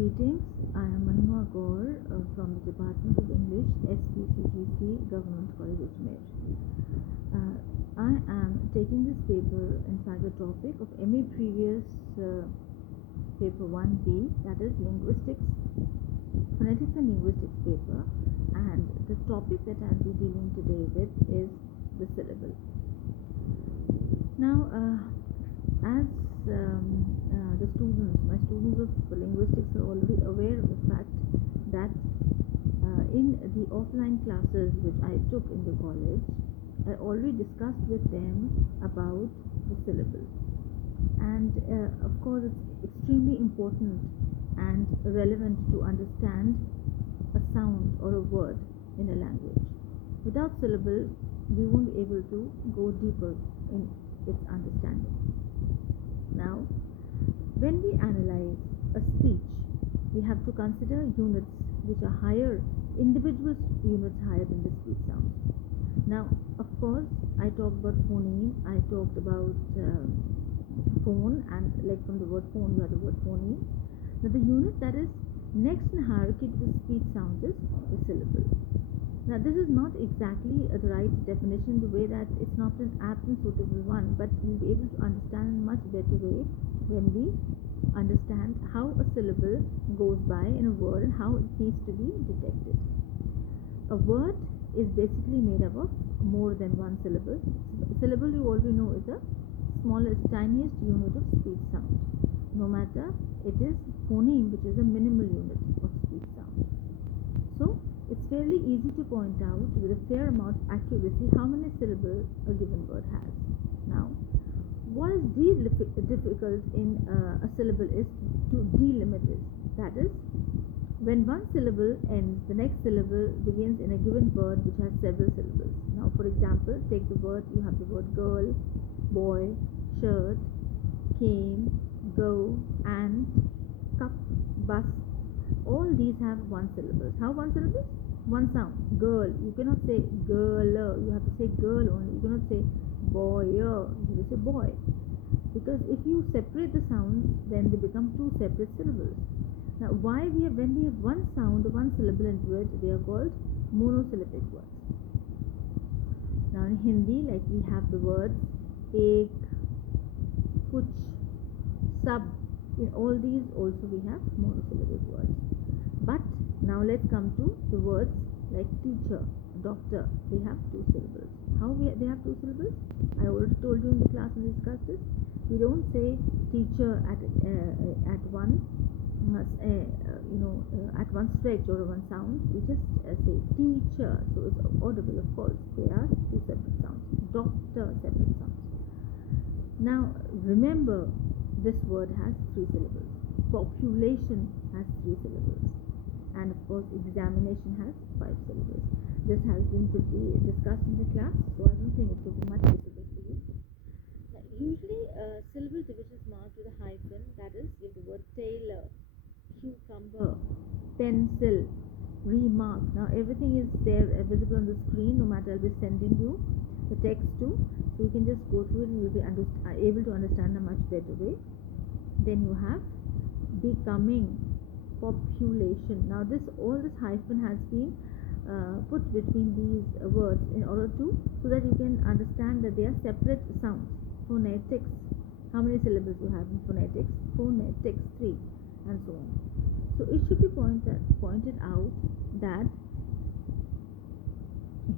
Greetings, I am Mahima Gaur from the Department of English, SPCGC, Government College, Ajmer. I am taking this paper, in fact, the topic of MA previous paper 1B, that is linguistics, phonetics and linguistics paper, and the topic that I'll be dealing today with is the syllable. Now, as the students, my students of linguistics are already aware of the fact that in the offline classes which I took in the college, I already discussed with them about the syllable. And of course, it's extremely important and relevant to understand a sound or a word in a language. Without syllable, we won't be able to go deeper in its understanding. Now, when we analyze a speech, we have to consider units which are higher, individual units higher than the speech sounds. Now, of course, I talked about phoneme, I talked about phone, and like from the word phone, we have the word phoneme. Now, the unit that is next in hierarchy to the speech sounds is the syllable. Now, this is not exactly the right definition, the way that it's not an apt and suitable one, but we'll be able to understand in a much better way when we understand how a syllable goes by in a word and how it needs to be detected. A word is basically made up of more than one syllable. Syllable, you already know, is the smallest, tiniest unit of speech sound. No matter it is phoneme, which is a minimal unit of speech sound. So, it's fairly easy to point out with a fair amount of accuracy how many syllables a given word has. Now, what is difficult in a syllable is to delimit it. That is, when one syllable ends, the next syllable begins in a given word which has several syllables. Now, for example, take the word, you have the word girl, boy, shirt, came, go, ant, cup, bus. All these have one syllable. How one syllable? One sound. Girl. You cannot say girl. You have to say girl only. You cannot say boy. You will say boy. Because if you separate the sounds, then they become two separate syllables. Now, when we have one sound, one syllable into it, they are called monosyllabic words. Now, in Hindi, like we have the words ek, kuch, sab. In all these also we have monosyllabic words. But now let's come to the words like teacher, doctor. They have two syllables. How they have two syllables? I already told you in the class when we discussed this. We don't say teacher at one at one stretch or one sound. We just say teacher. So it's audible, of course. They are two separate sounds. Doctor, separate sounds. Now remember, this word has three syllables. Population has three syllables. And of course, examination has 5 syllables. This has been discussed in the class, so I don't think it will be much difficult for you. Now, usually, syllable division is marked with a hyphen. That is, you have the word tailor, cucumber, pencil, remark. Now, everything is there visible on the screen. No matter, I'll be sending you the text too, so you can just go through it and you'll be able to understand a much better way. Then you have becoming, population. Now all this hyphen has been put between these words in order to, so that you can understand that they are separate sounds. Phonetics, how many syllables you have in phonetics? Phonetics, 3, and so on. So it should be pointed out that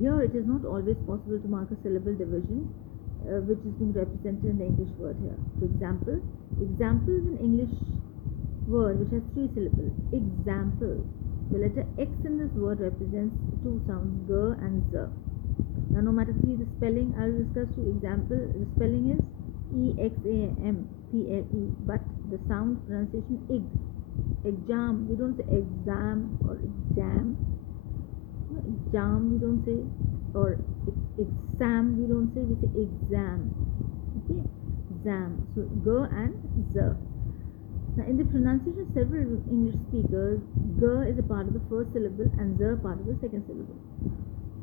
here it is not always possible to mark a syllable division which is being represented in the English word here. For example, examples in English word which has 3 syllables. Example. The letter X in this word represents 2 sounds, g and z. Now, no matter the spelling, I will discuss to example. The spelling is E-X-A-M-P-L-E, but the sound pronunciation ig. Exam. We don't say exam or exam. Exam we don't say, or exam we don't say. We say exam. Okay, exam. So g and z. Now, in the pronunciation of several English speakers, g is a part of the first syllable and z part of the second syllable.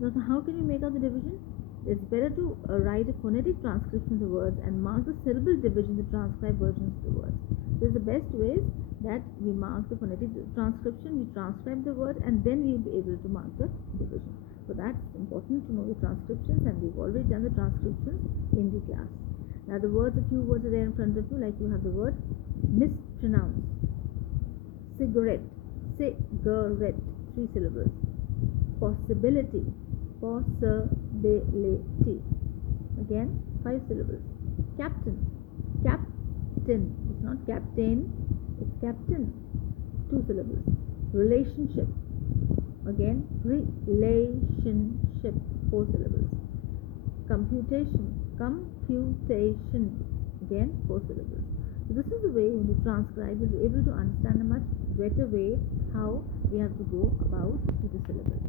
Now, so how can you make out the division? It's better to write a phonetic transcription of the words and mark the syllable division, the transcribed versions of the words. So the best way is that we mark the phonetic transcription, we transcribe the word, and then we'll be able to mark the division. So that's important to know the transcriptions, and we've already done the transcriptions in the class. Now the words, a few words are there in front of you, like you have the word mispronounce, cigarette, cigarette, 3 syllables. Possibility, possibility, again 5 syllables. Captain, captain, it's not captain, it's captain, 2 syllables. Relationship, again relationship, 4 syllables. Computation, computation, again 4 syllables. So this is the way when you transcribe, you'll be able to understand a much better way how we have to go about with the syllable.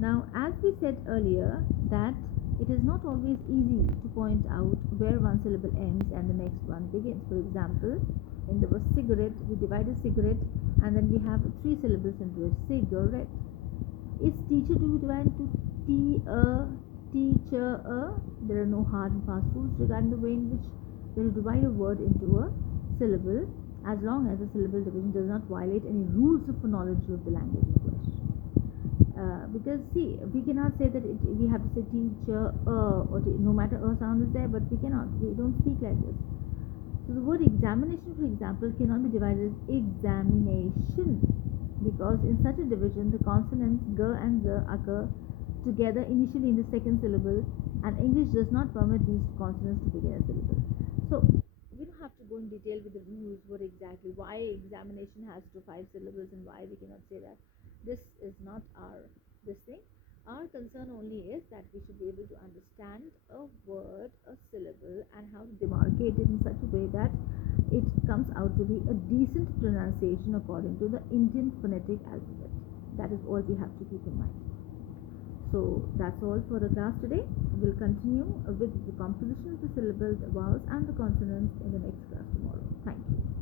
Now, as we said earlier, that it is not always easy to point out where one syllable ends and the next one begins. For example, in the word cigarette, we divided cigarette and then we have 3 syllables into it. Cigarette. Is teacher to be divided into teacher? There are no hard and fast rules regarding the way in which we will divide a word into a syllable, as long as the syllable division does not violate any rules of phonology of the language in question. Because see, we cannot say that we have to say teacher, or no matter sound is there, but we don't speak like this. So the word examination, for example, cannot be divided as examination, because in such a division the consonants g and z occur together initially in the second syllable, and English does not permit these consonants to begin a syllable. So we don't have to go in detail with the rules, what exactly, why examination has 5 syllables and why we cannot say that. This is not this thing. Our concern only is that we should be able to understand a word, a syllable, and how to demarcate it in such a way that it comes out to be a decent pronunciation according to the Indian phonetic alphabet. That is all we have to keep in mind. So that's all for the class today. We'll continue with the composition of the syllables, the vowels, and the consonants in the next class tomorrow. Thank you.